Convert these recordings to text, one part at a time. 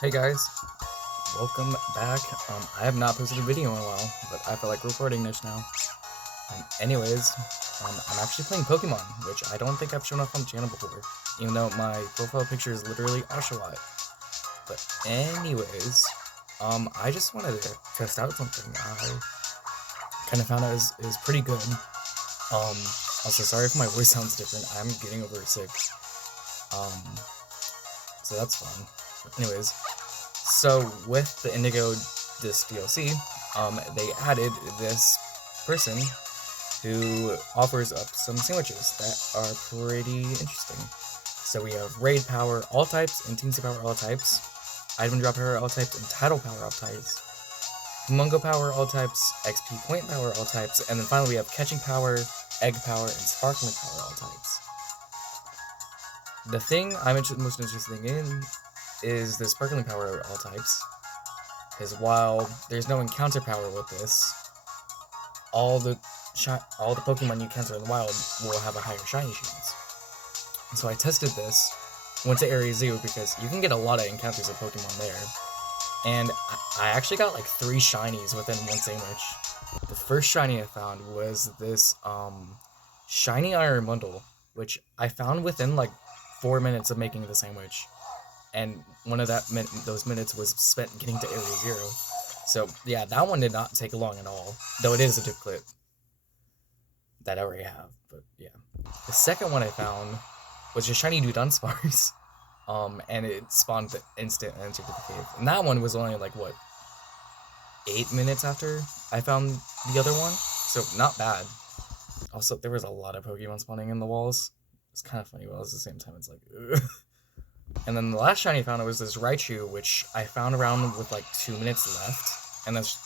Hey guys, welcome back. I have not posted a video in a while, but I feel like recording this now. I'm actually playing Pokemon, which I don't think I've shown off on the channel before, even though my profile picture is literally Oshawott. But I just wanted to test out something. I kind of found out is pretty good. Also sorry if my voice sounds different. I'm getting over sick. So that's fun. So with the Indago disc DLC, they added this person who offers up some sandwiches that are pretty interesting. So we have Raid Power all types, Intensity Power all types, Item Drop Power all types, and Title Power all types, Mungo Power all types, XP Point Power all types, and then finally we have Catching Power, Egg Power, and Sparkling Power all types. The thing I'm most interested in is the Sparkling Power all types, because while there's no encounter power with this, all the Pokemon you encounter in the wild will have a higher shiny chance. And so I tested this, went to Area Zoo because you can get a lot of encounters of Pokemon there, and I actually got like 3 shinies within one sandwich. The first shiny I found was this shiny Iron Bundle, which I found within like 4 minutes of making the sandwich. And one of those minutes was spent getting to Area 0. So, yeah, that one did not take long at all. Though it is a duplicate that I already have. But, yeah. The second one I found was just shiny Dunsparce. And it spawned the instant and entered the cave. And that one was only, like, what, 8 minutes after I found the other one? So, not bad. Also, there was a lot of Pokemon spawning in the walls. It's kind of funny, but at the same time, it's like, ugh. And then the last shiny I found was this Raichu, which I found around with like 2 minutes left. And this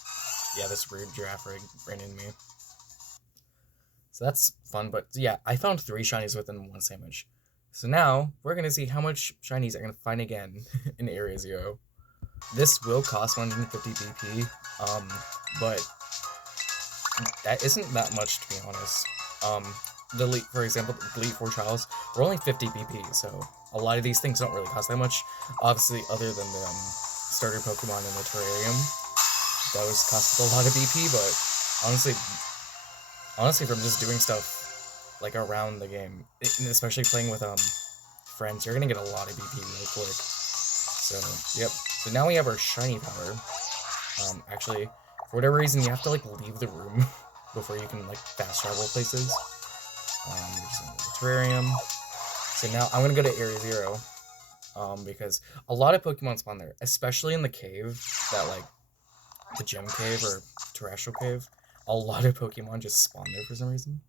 weird giraffe ran into me. So that's fun, but yeah, I found 3 shinies within one sandwich. So now, we're gonna see how much shinies I'm gonna find again in Area 0. This will cost 150 BP, but that isn't that much, to be honest. For example, the Elite 4 Trials were only 50 BP, so a lot of these things don't really cost that much. Obviously, other than the starter Pokemon in the terrarium, those costed a lot of BP, but honestly, from just doing stuff like around the game, especially playing with friends, you're gonna get a lot of BP real quick. So, yep. So now we have our shiny power. Actually, for whatever reason, you have to like leave the room before you can like fast travel places. Just in the terrarium. So now I'm gonna go to Area 0, because a lot of Pokemon spawn there, especially in the cave, that like the gem cave or terrestrial cave. A lot of Pokemon just spawn there for some reason.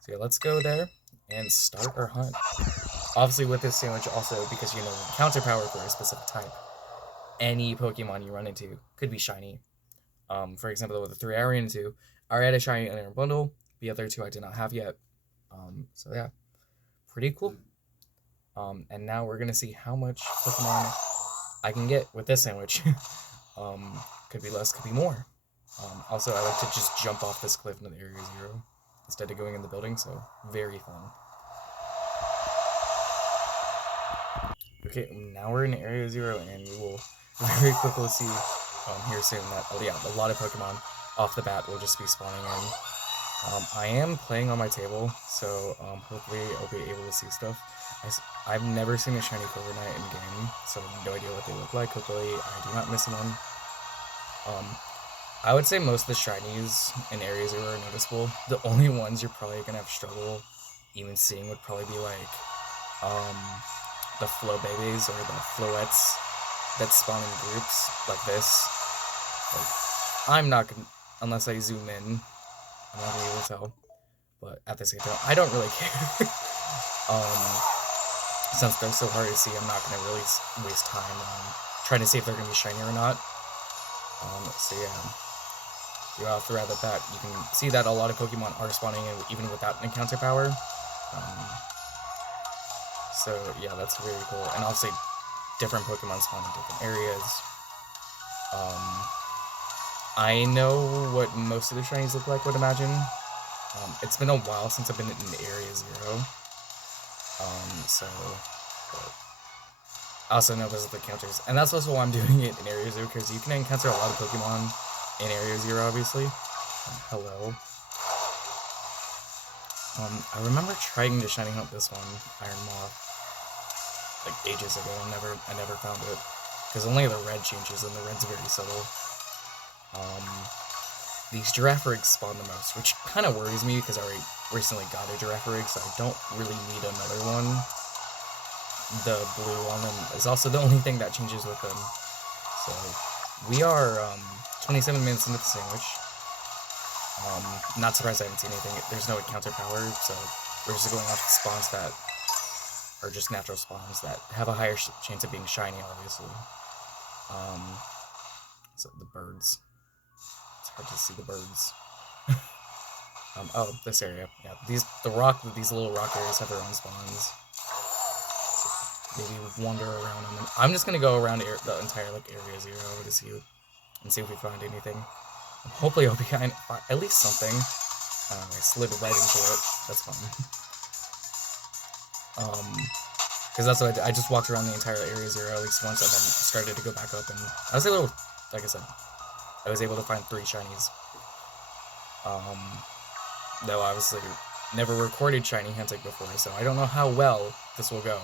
So yeah, let's go there and start our hunt. Obviously with this sandwich also, because you know encounter power for a specific type, any Pokemon you run into could be shiny. For example, with the 3 I ran into, I already had a shiny Iron Bundle. The other 2 I did not have yet. So yeah, pretty cool. And now we're gonna see how much Pokemon I can get with this sandwich. Could be less, could be more. Also, I like to just jump off this cliff into Area 0 instead of going in the building, so very fun. Okay, now we're in Area 0, and we will very quickly see here soon that, a lot of Pokemon off the bat will just be spawning in. I am playing on my table, so hopefully I'll be able to see stuff. I've never seen a shiny Corviknight in game, so I have no idea what they look like. Hopefully I do not miss one. I would say most of the shinies in Area 0 are noticeable. The only ones you're probably gonna have struggle even seeing would probably be like the Flow Babies or the Floettes that spawn in groups like this. Like, I'm not gonna, unless I zoom in, I'm not gonna be able to tell. But at the same time, I don't really care. Since they're so hard to see, I'm not gonna really waste time on trying to see if they're gonna be shiny or not. So yeah, you have to rather that you can see that a lot of Pokemon are spawning in even without an encounter power. So yeah, that's very cool. And obviously, different Pokemon spawn in different areas. I know what most of the shinies look like, I would imagine. It's been a while since I've been in Area 0. also know visit the counters. And that's also why I'm doing it in Area Zero, because you can encounter a lot of Pokemon in Area Zero, obviously. Hello. I remember trying to shiny hunt this one, Iron Moth, like ages ago. I never found it, because only the red changes, and the red's very subtle. These giraffe rigs spawn the most, which kind of worries me, because I already recently got a giraffe rig, so I don't really need another one. The blue on them is also the only thing that changes with them. So we are 27 minutes into the sandwich. Not surprised I haven't seen anything. There's no encounter power, so we're just going off the spawns that are just natural spawns that have a higher chance of being shiny, obviously. So the birds. It's hard to see the birds. Oh, this area. Yeah, these little rock areas have their own spawns. So maybe wander around them. I'm just gonna go around the entire Area Zero to see if we find anything. Hopefully I'll find at least something. I slid right into it. That's fun. Because that's what I just walked around the entire Area Zero at least once, and then started to go back up, and I was able to, like I said, I was able to find 3 shinies. Though obviously never recorded shiny hunting before, so I don't know how well this will go.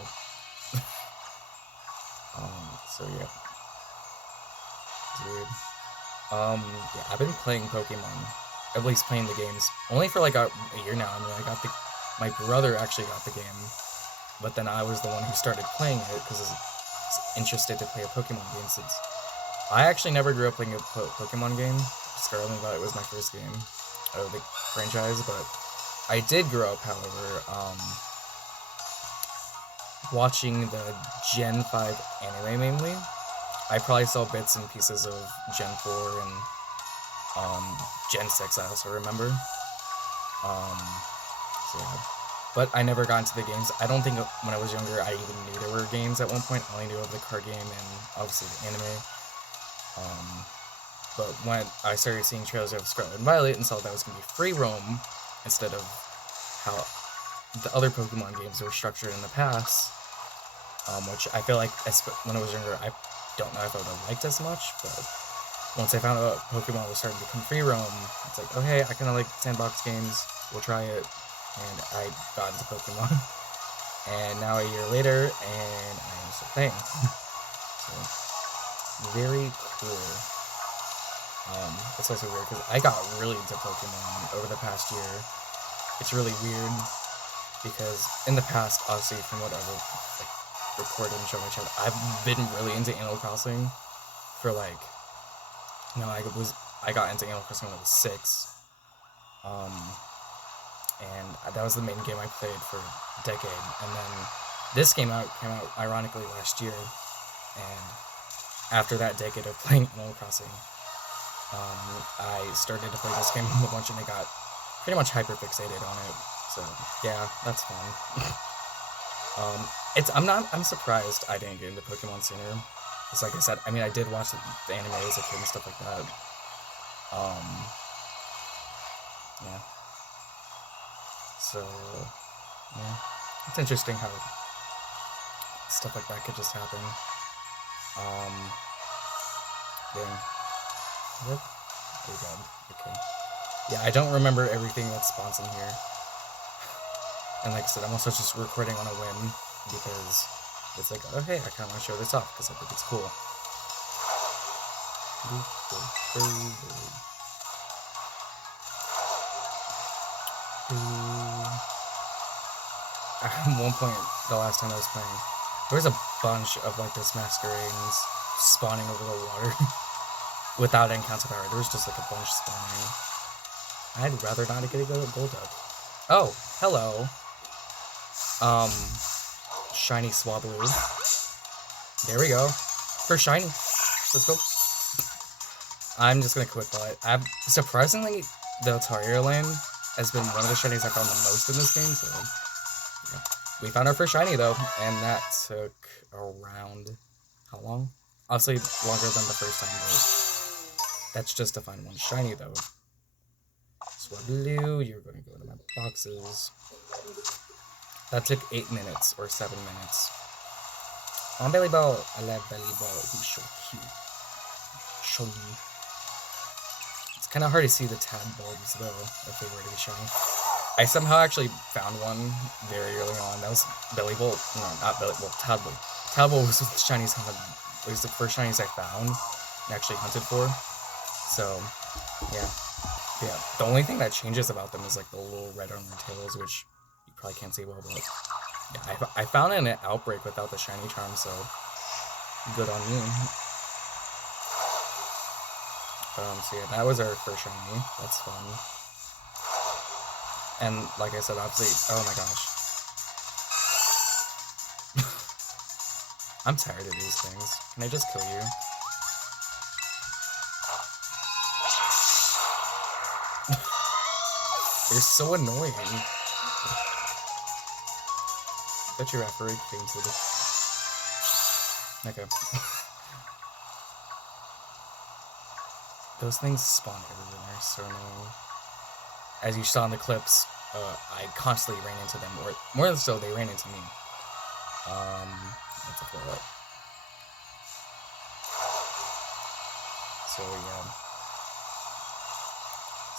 So yeah. Dude. Yeah, I've been playing Pokemon, at least playing the games, only for like a year now. I mean, my brother actually got the game, but then I was the one who started playing it because I was interested to play a Pokemon game, since I actually never grew up playing a Pokemon game. Scarlet and Violet was my first game of the franchise, but I did grow up, however, watching the Gen 5 anime mainly. I probably saw bits and pieces of Gen 4 and Gen 6, I also remember. So yeah. But I never got into the games. I don't think when I was younger I even knew there were games at one point. I only knew of the card game and obviously the anime. But when I started seeing trailers of Scarlet and Violet and saw that was going to be free roam instead of how the other Pokemon games were structured in the past, which I feel like when I was younger, I don't know if I would have liked as much, but once I found out Pokemon was starting to become free roam, it's like, oh hey, I kind of like sandbox games, we'll try it, and I got into Pokemon. And now a year later, and I am still playing. So, very cool. It's also weird because I got really into Pokemon over the past year. It's really weird because in the past, obviously, from what I've recorded and showed my channel, I've been really into Animal Crossing for I got into Animal Crossing when I was 6. And that was the main game I played for a decade. And then this came out ironically last year. And after that decade of playing Animal Crossing, I started to play this game a bunch, and I got pretty much hyper fixated on it. So yeah, that's fun. I'm surprised I didn't get into Pokemon sooner. Because like I said, I mean, I did watch the anime as a kid and stuff like that. Yeah. So yeah, it's interesting how stuff like that could just happen. Yeah. What? Oh god. Okay. Yeah, I don't remember everything that spawns in here. And like I said, I'm also just recording on a whim because it's like, oh hey, I kind of want to show this off because I think it's cool. At one point, the last time I was playing, there was a bunch of this masquerades spawning over the water. Without encounter power, there was just a bunch spawning. I'd rather not get a gold up. Oh, hello. Shiny Swablu. There we go. First shiny. Let's go. I'm just gonna quit that. Surprisingly, the Altaria Land has been one of the shinies I found the most in this game, so yeah. We found our first shiny though, and that took around how long? Obviously longer than the first time, but that's just to find one shiny, though. Swablu, you're going to go into my boxes. That took 8 minutes or 7 minutes. On Belly Ball, I love Belly Ball. He's so cute. Shiny. It's kind of hard to see the tadpoles though, if they were to be shiny. I somehow actually found one very early on. That was Belly Ball. No, not Belly Ball. Tadpole. Tadpole was the shinies. It was the first shinies I found and actually hunted for. So, yeah. Yeah. The only thing that changes about them is like the little red on their tails, which you probably can't see well, but yeah, I found an outbreak without the shiny charm, so good on me. So yeah, that was our first shiny. That's fun. And like I said, obviously, oh my gosh. I'm tired of these things. Can I just kill you? They're so annoying. Bet your referee fainted. Okay. Those things spawn everywhere, so annoying. As you saw in the clips, I constantly ran into them, or more than so, they ran into me. Let's blow up.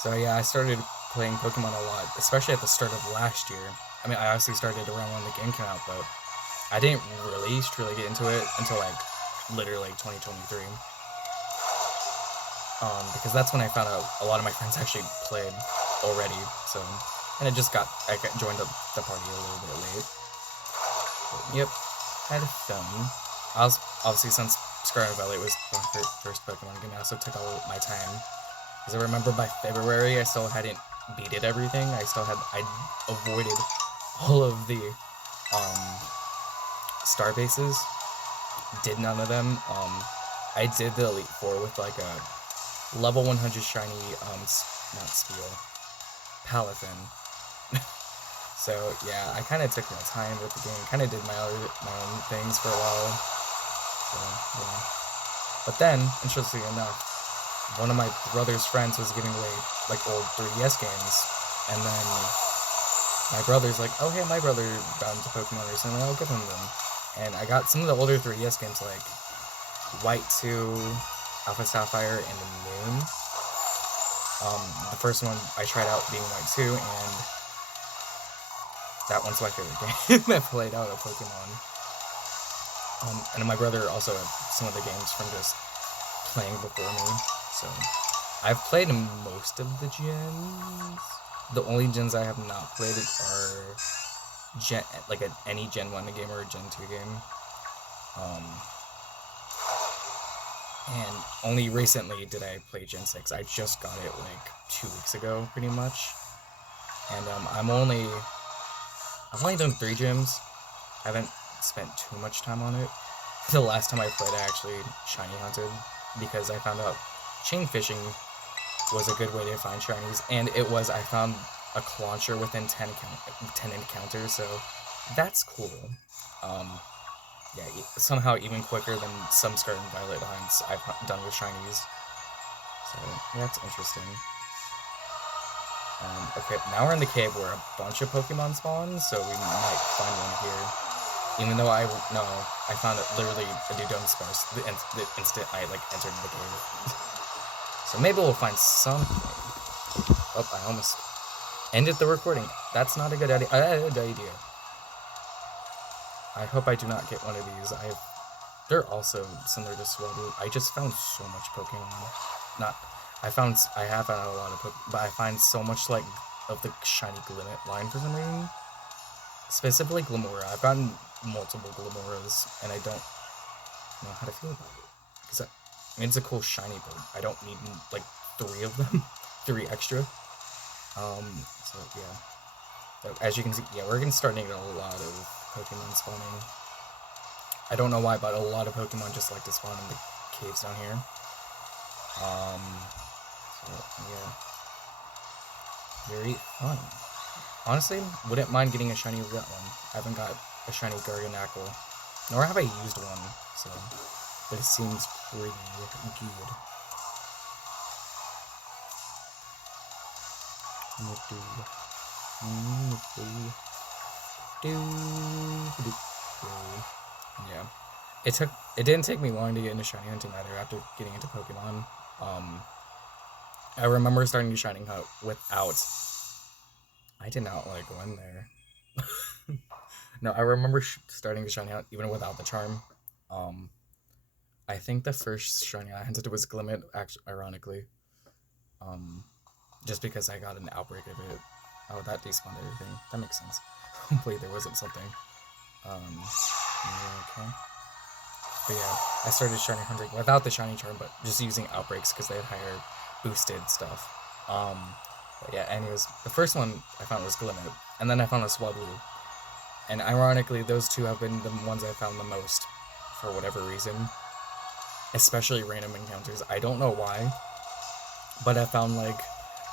So yeah, I started playing Pokemon a lot, especially at the start of last year. I mean, I obviously started around when the game came out, but I didn't really truly get into it until like literally 2023. Because that's when I found out a lot of my friends actually played already, so, and I joined the party a little bit late. But, yep, had fun. Obviously, since Scarlet Valley was my first Pokemon game, I also took all my time. Because I remember by February, I still hadn't beated everything. I avoided all of the, star bases. Did none of them. I did the Elite Four with like a level 100 shiny, not Steel, Palafin. So yeah, I kind of took my time with the game, kind of did my own things for a while. So yeah, but then, interestingly enough, one of my brother's friends was giving away like old 3DS games, and then my brother's like, "Oh hey, my brother got into Pokemon recently, I'll give him them." And I got some of the older 3DS games like White 2, Alpha Sapphire, and the Moon. The first one I tried out being White 2, and that one's my favorite game I played out of Pokemon. And my brother also had some of the games from just playing before me, so I've played most of the gens. The only gens I have not played are any Gen 1 game or a Gen 2 game. And only recently did I play Gen 6. I just got it like 2 weeks ago, pretty much. And I've only done 3 gyms. I haven't spent too much time on it. The last time I played, I actually shiny hunted because I found out chain fishing was a good way to find shinies, and I found a Clauncher within 10 encounters, so that's cool. Yeah, somehow even quicker than some Scarlet and Violet hunts I've done with shinies. So yeah, that's interesting. Okay, now we're in the cave where a bunch of Pokemon spawn, so we might find one here. Even though I found it literally a Dewdome sparse the instant I entered the cave. So maybe we'll find something. Oh, I almost ended the recording. That's not a good idea. I hope I do not get one of these. They're also similar to Swablu. I just found so much Pokemon. I have found a lot of Pokemon, but I find so much of the shiny Glimmet line for some reason. Specifically Glimora. I've gotten multiple Glimoras, and I don't know how to feel about it. Because it's a cool shiny, but I don't need 3 of them, 3 extra. So yeah. So, as you can see, yeah, we're gonna start getting a lot of Pokemon spawning. I don't know why, but a lot of Pokemon just like to spawn in the caves down here. So yeah, very fun. Honestly, wouldn't mind getting a shiny of that one. I haven't got a shiny Garganacl, nor have I used one, so, but it seems pretty good. Yeah. it didn't take me long to get into shiny hunting either after getting into Pokemon. I remember starting to shiny hunt without. I did not like go in there. No, I remember starting to shiny hunt even without the charm. Um, I think the first shiny I hunted was Glimmet, actually, ironically. Um, just because I got an outbreak of it. Oh, that despawned everything. That makes sense. Hopefully there wasn't something. Okay. But yeah, I started shiny hunting without the shiny charm, but just using outbreaks because they had higher boosted stuff. But yeah, anyways, the first one I found was Glimmet, and then I found a Swablu. And ironically, those two have been the ones I found the most for whatever reason. Especially random encounters. I don't know why, but I found, like,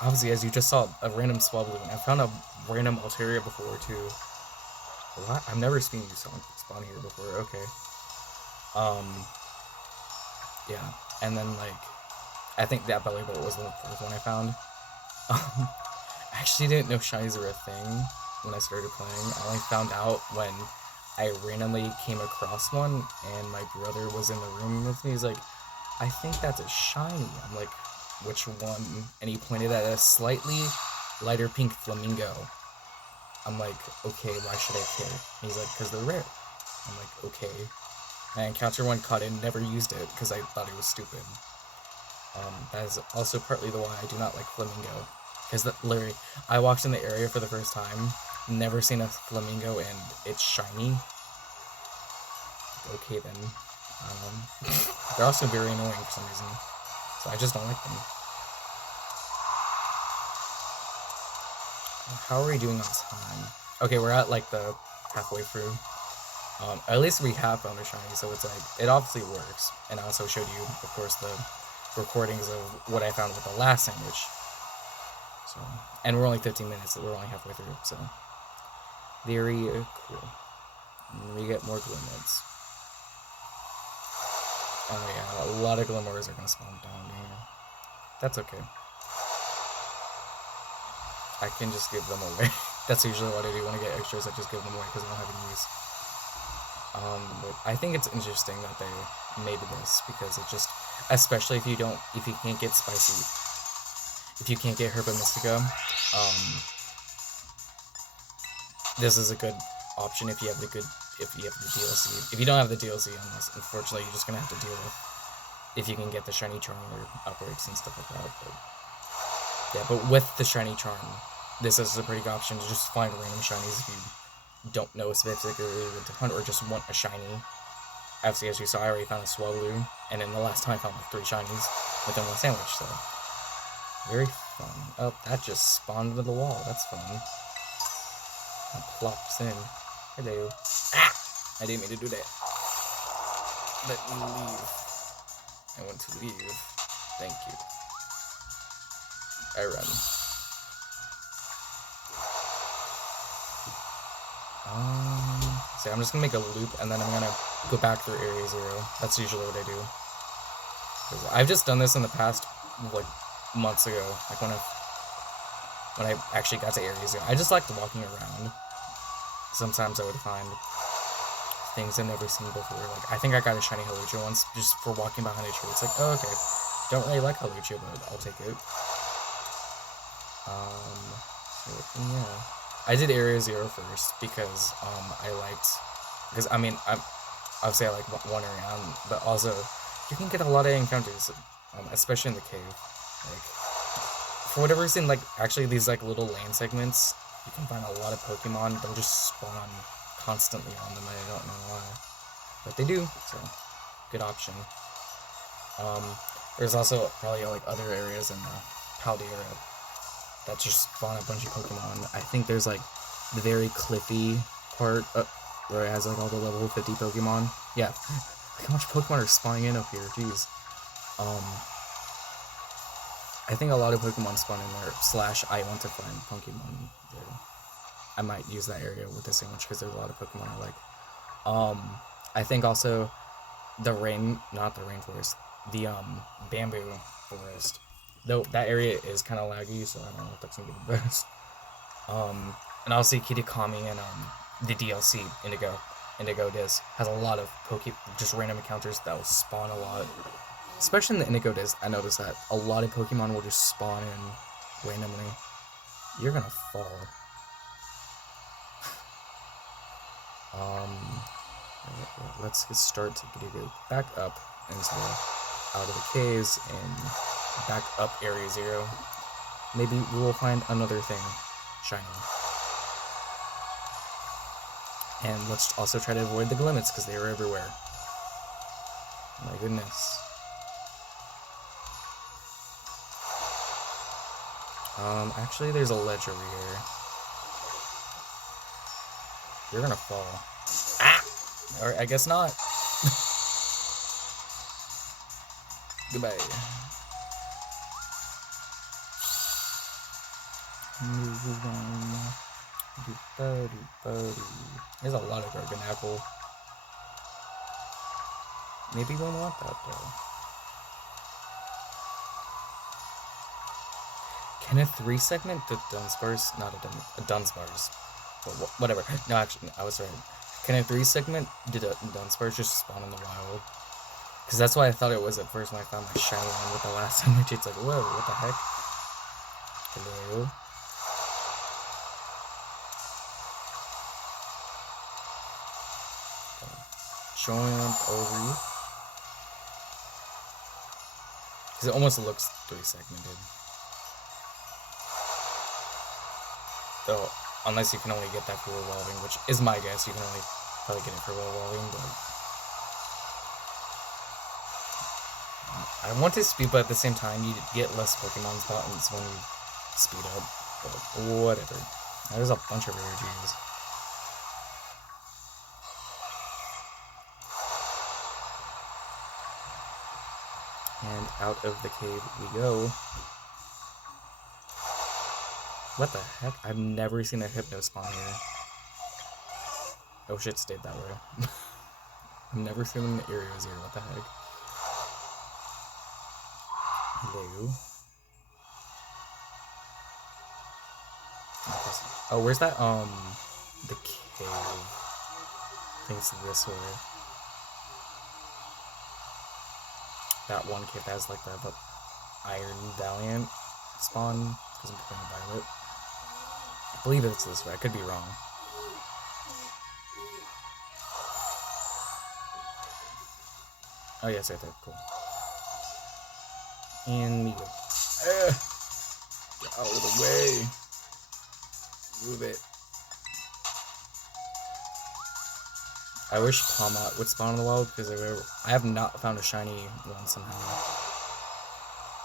obviously, as you just saw, a random Swablu, and I found a random Altaria before too. What? I've never seen you spawn here before. Okay. Yeah, and then, like, I think that belly bolt was the fourth one I found. I actually didn't know shinies were a thing when I started playing. I only found out when I randomly came across one, and my brother was in the room with me. He's like, I think that's a shiny. I'm like, which one? And he pointed at a slightly lighter pink flamingo. I'm like, okay, why should I care? And he's like, because they're rare. I'm like, okay. And I encountered one, caught it, and never used it because I thought it was stupid. That is also partly the why I do not like flamingo. Because literally, I walked in the area for the first time, never seen a flamingo, and it's shiny. Okay then. They're also very annoying for some reason. So I just don't like them. How are we doing on time? Okay, we're at like the halfway through. At least we have found a shiny, so it's like, it obviously works. And I also showed you, of course, the recordings of what I found with the last sandwich. So, and we're only 15 minutes, so we're only halfway through, so. Very cool. And we get more Glimmets. Oh yeah, a lot of Glimmers are gonna spawn down here. That's okay. I can just give them away. That's usually what I do when I get extras, I just give them away because I don't have any use. But I think it's interesting that they made this because it just, especially if you can't get spicy, if you can't get Herba Mystica, this is a good option if you have the DLC. If you don't have the DLC, unfortunately, you're just gonna have to deal with if you can get the shiny charm or outbreaks and stuff like that. But yeah, but with the shiny charm, this is a pretty good option to just find random shinies if you don't know specifically what to hunt or just want a shiny. Obviously, as you saw, I already found a Swablu, and then the last time I found like 3 shinies within one sandwich, so very fun. Oh, that just spawned into the wall. That's fun. It plops in. Hello. Ah! I didn't mean to do that. Let me leave. I want to leave. Thank you. I run. So I'm just gonna make a loop and then I'm gonna go back through Area 0. That's usually what I do. I've just done this in the past, like, months ago. Like when I actually got to Area 0. I just liked walking around. Sometimes I would find things I've never seen before. Like, I think I got a shiny Halucha once just for walking behind a tree. It's like, oh, okay. Don't really like Halucha, but I'll take it. So, yeah. I did Area 0 first because, I mean, obviously I like wandering around, but also, you can get a lot of encounters, especially in the cave. Like, for whatever reason, like, actually these, like, little lane segments, you can find a lot of Pokemon. They'll just spawn constantly on them, and I don't know why. But they do, so, good option. There's also probably, like, other areas in Paldea that just spawn a bunch of Pokemon. I think there's, like, the very cliffy part where it has, like, all the level 50 Pokemon. Yeah. Look how much Pokemon are spawning in up here. Jeez. I think a lot of Pokemon spawn in there, / I want to find Pokemon there. I might use that area with the sandwich because there's a lot of Pokemon I like. I think also the rainforest, the bamboo forest. Though that area is kind of laggy, so I don't know if that's gonna be the best. And I'll see Kitakami and the DLC Indigo. Indago Disc has a lot of just random encounters that will spawn a lot. Especially in the Indago Disc, I noticed that a lot of Pokemon will just spawn in randomly. You're gonna fall. Let's start to go back up out of the caves and back up Area 0. Maybe we will find another thing shiny. And let's also try to avoid the Glimmets because they are everywhere. My goodness. Actually there's a ledge over here. You're gonna fall. Ah! Or I guess not. Goodbye. Move on. There's a lot of Garganacl. Maybe we won't want that though. Can a 3-segment Dunsparce, not a Dunsparce, but whatever. No, actually, I was right. Can a 3-segment Dunsparce just spawn in the wild? Because that's what I thought it was at first when I found my shiny one with the last sandwich. It's like, whoa, what the heck? Hello? Jump over. Because it almost looks 3-segmented. Though, unless you can only get that for revolving, which is my guess, you can only probably get it for revolving, but... I want to speed, but at the same time, you get less Pokemon spawns when you speed up, but whatever. There's a bunch of rare G's. And out of the cave we go. What the heck? I've never seen a Hypno spawn here. Oh shit, stayed that way. I've never seen them in the area 0, what the heck? Hello? Oh, where's that, the cave? I think it's this way. That one cave that has, like, the Iron Valiant spawn, because I'm playing Violet. I believe it's this way, I could be wrong. Oh, yeah, it's right there, cool. And we go. Get out of the way. Move it. I wish Palmot would spawn in the wild, because I have not found a shiny one somehow.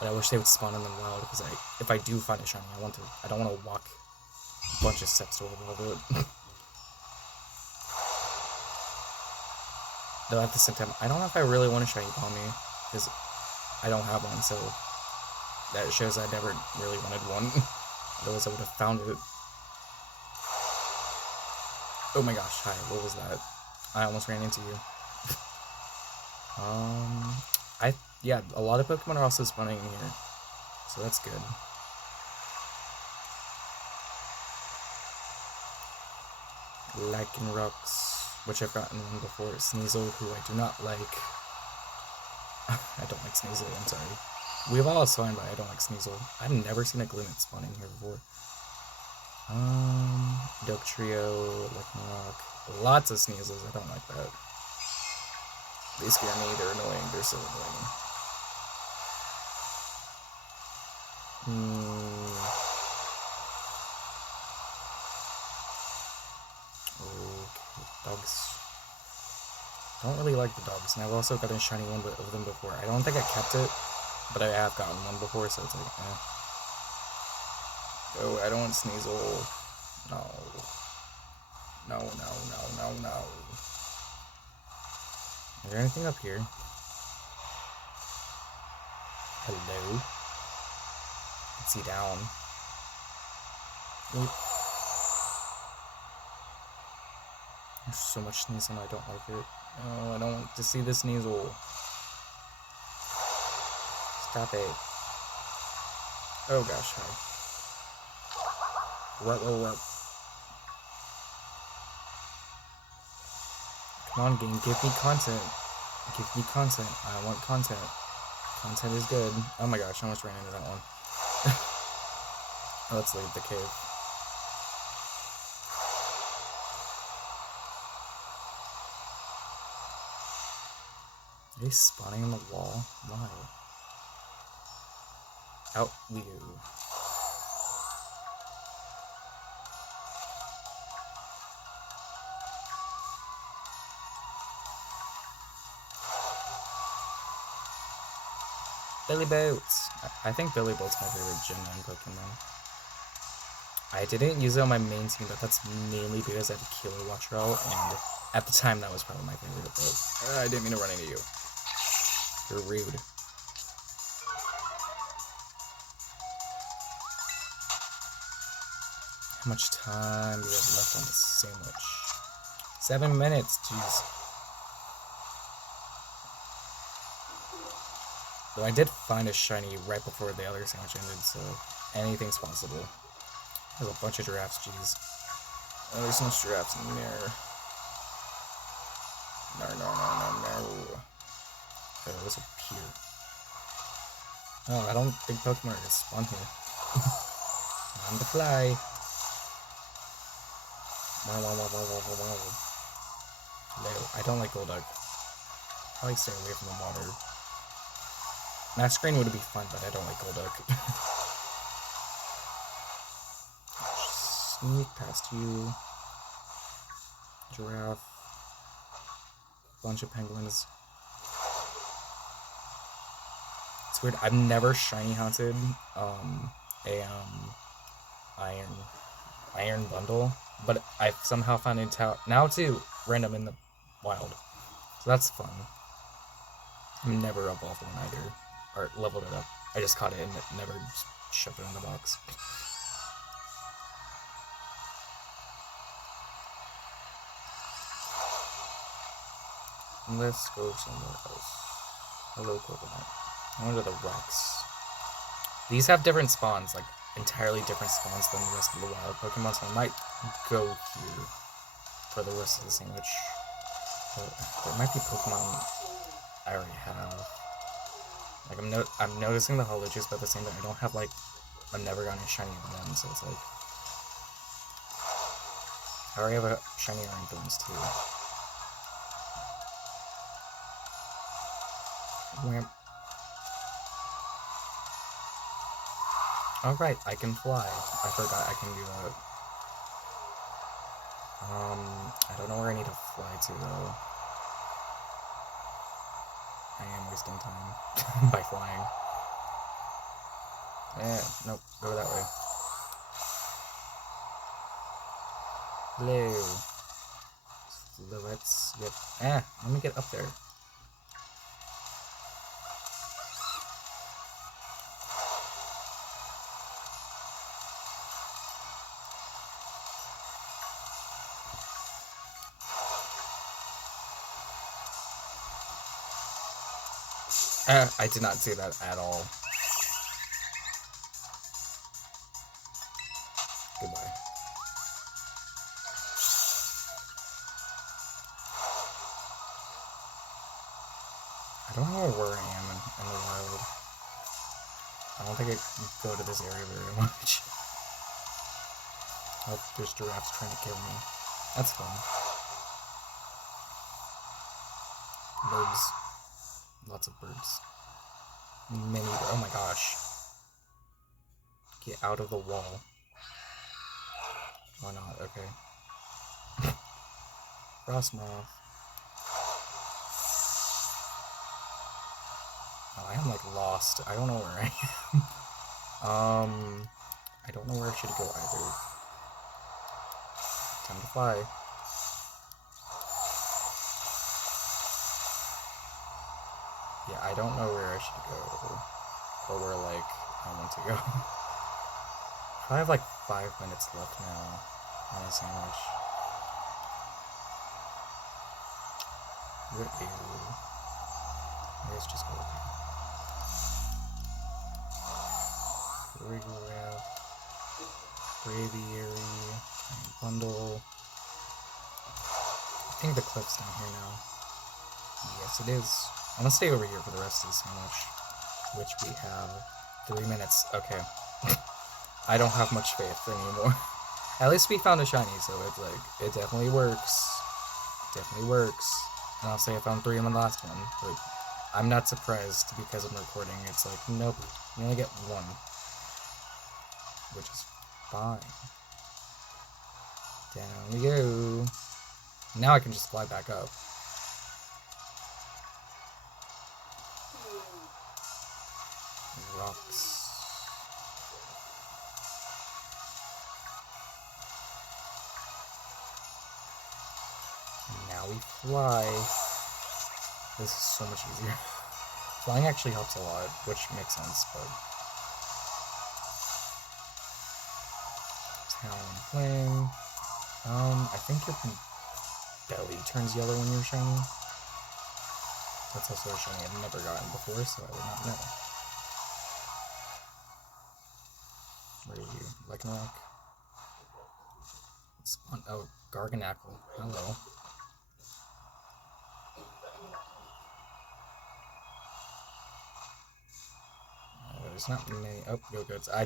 But I wish they would spawn in the wild, because if I do find a shiny, I don't want to walk a bunch of steps to evolve it. Though at the same time, I don't know if I really want a shiny Palmy, because I don't have one, so that shows I never really wanted one. Otherwise I would have found it. Oh my gosh, hi, what was that? I almost ran into you. Yeah, a lot of Pokemon are also spawning in here, so that's good. Lycanrocs, which I've gotten one before. Sneasel, who I do not like. I don't like Sneasel, I'm sorry. Weavile's fine, but I don't like Sneasel. I've never seen a Glimmet spawning here before. Dugtrio, Lycanroc, lots of Sneasels, I don't like that. They scare me, they're annoying, they're so annoying. Okay, dogs. I don't really like the dogs, and I've also gotten a shiny one of them before. I don't think I kept it, but I have gotten one before, so it's like, eh. Oh, I don't want Sneasel. No. No, no, no, no, no. Is there anything up here? Hello? Let's see down. Oop. There's so much Sneasel and I don't like it. Oh, I don't want to see the Sneasel. Stop it. Oh gosh, hi. What? Come on, game, give me content. Give me content. I want content. Content is good. Oh my gosh, I almost ran into that one. Let's leave the cave. Are they spawning on the wall? Why? Out we go. Billy Boats! I think Billy Boat's my favorite Gen 9 Pokemon. I didn't use it on my main team, but that's mainly because I have a Killer Watcher out, and at the time that was probably my favorite, but I didn't mean to run into you. You're rude. How much time do we have left on the sandwich? 7 minutes, jeez. Though I did find a shiny right before the other sandwich ended, so anything's possible. There's a bunch of giraffes, jeez. Oh, there's no giraffes in there. No. Oh, there's a pier. Oh, I don't think Pokemon are gonna spawn here. On the fly. No, I don't like Golduck. Probably stay away from the water. Max Screen would be fun, but I don't like Golduck. Sneak past you. Giraffe. Bunch of penguins. It's weird. I've never shiny hunted iron bundle, but I've somehow found it now too random in the wild. So that's fun. I've never evolved one either. Or leveled it up. I just caught it and never shoved it in the box. Let's go somewhere else. Hello, coconut. I wonder the rocks. These have different spawns, like entirely different spawns than the rest of the wild Pokemon, so I might go here for the rest of the sandwich. But there might be Pokemon I already have. Like, I'm noticing the Hologies, but at the same time, I don't have, like, I've never gotten a shiny of them, so it's like... I already have a shiny Iron Thorns, too. Wham. Alright, I can fly. I forgot I can do that. I don't know where I need to fly to, though. I am wasting time by flying. Nope, go that way. Hello. Let's get... let me get up there. I did not see that at all. Goodbye. I don't know where I am in the wild. I don't think I can go to this area very much. Oh, there's giraffes trying to kill me. That's fun. Birds. Lots of birds. Oh my gosh. Get out of the wall. Why not? Okay. Frostmoth. Oh, I am like lost. I don't know where I am. I don't know where I should go either. Time to fly. Yeah, I don't know where I should go. Or where, like, I want to go. I have, like, 5 minutes left now on a sandwich. Where are you? Let's just go over here. Rigoraph. Braviary. Bundle. think the cliff's down here now. Yes, it is. I'm gonna stay over here for the rest of the sandwich, which we have 3 minutes. Okay. I don't have much faith anymore. At least we found a shiny, so it's like, it definitely works. Definitely works. And I'll say I found 3 in the last one, but I'm not surprised because I'm recording. It's like, nope, you only get 1. Which is fine. Down we go. Now I can just fly back up. Rocks. Now we fly. This is so much easier. Flying actually helps a lot, which makes sense, but... Talon Flame. I think your belly turns yellow when you're shiny. That's also a shiny I've never gotten before, so I would not know. Where are you? Lycanroc? Spawn. Oh, Garganackle. Hello. There's not many. Oh, Go-Goods. I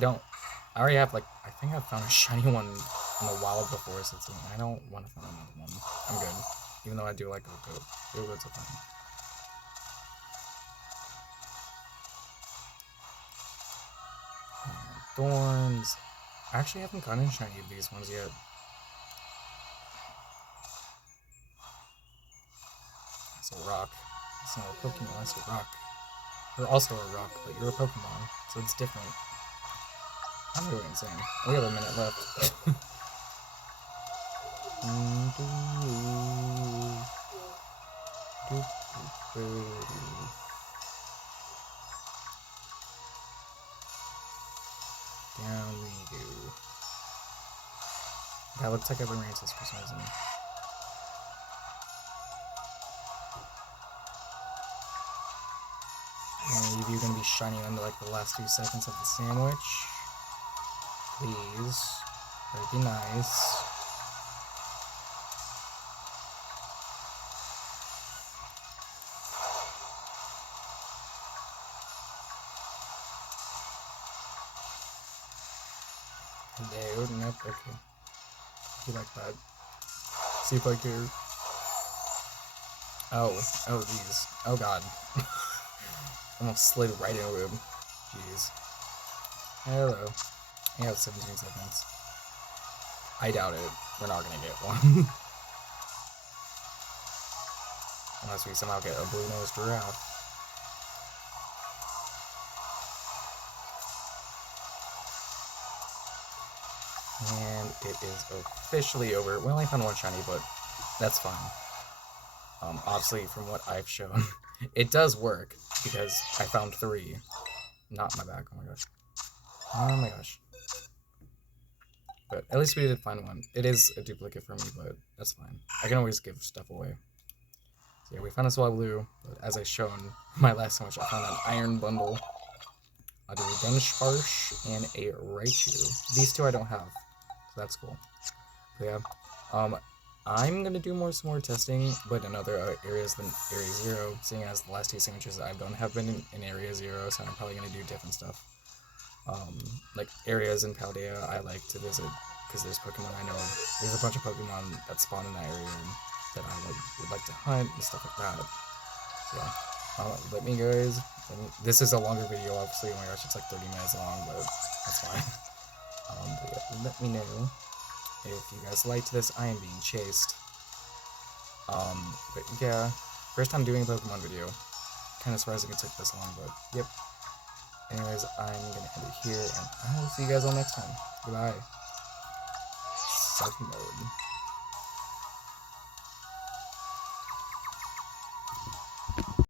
already have, like, I think I've found a shiny one in the wild before, so it's like, I don't want to find another one. I'm good. Even though I do like Go-Good. Go-Goods are fine. Thorns. I actually haven't gotten any shiny of these ones yet. It's a rock. It's not a Pokemon, it's a rock. You're also a rock, but you're a Pokemon, so it's different. I'm going insane. We have a minute left. Down we go. That looks like I've been racist for some reason. And you're gonna be shining under like the last 2 seconds of the sandwich. Please. That'd be nice. No, nope, okay. You like that. See if I care. Oh, geez. Oh god. Almost slid right into him. Jeez. Hello. I have 17 seconds. I doubt it. We're not gonna get one. Unless we somehow get a blue-nosed giraffe. And it is officially over. We only found 1 shiny, but that's fine. Obviously, from what I've shown, it does work, because I found 3. Not my back, oh my gosh. Oh my gosh. But at least we did find 1. It is a duplicate for me, but that's fine. I can always give stuff away. So yeah, we found a Swablu, but as I shown my last sandwich, I found an iron bundle, a Dunsparce, and a Raichu. These 2 I don't have, so that's cool. But yeah, I'm gonna do some more testing, but in other areas than Area 0, seeing as the last 2 sandwiches I've done have been in Area 0, so I'm probably gonna do different stuff. Like areas in Paldea I like to visit, because there's Pokemon I know, there's a bunch of Pokemon that spawn in that area that I would like to hunt and stuff like that. So yeah, this is a longer video obviously, oh my gosh, it's like 30 minutes long, but that's fine. But yeah, let me know if you guys liked this. I am being chased. But yeah, first time doing a Pokemon video. Kind of surprising it took this long, but yep. Anyways, I'm gonna end it here, and I will see you guys all next time. Goodbye. Selfie mode.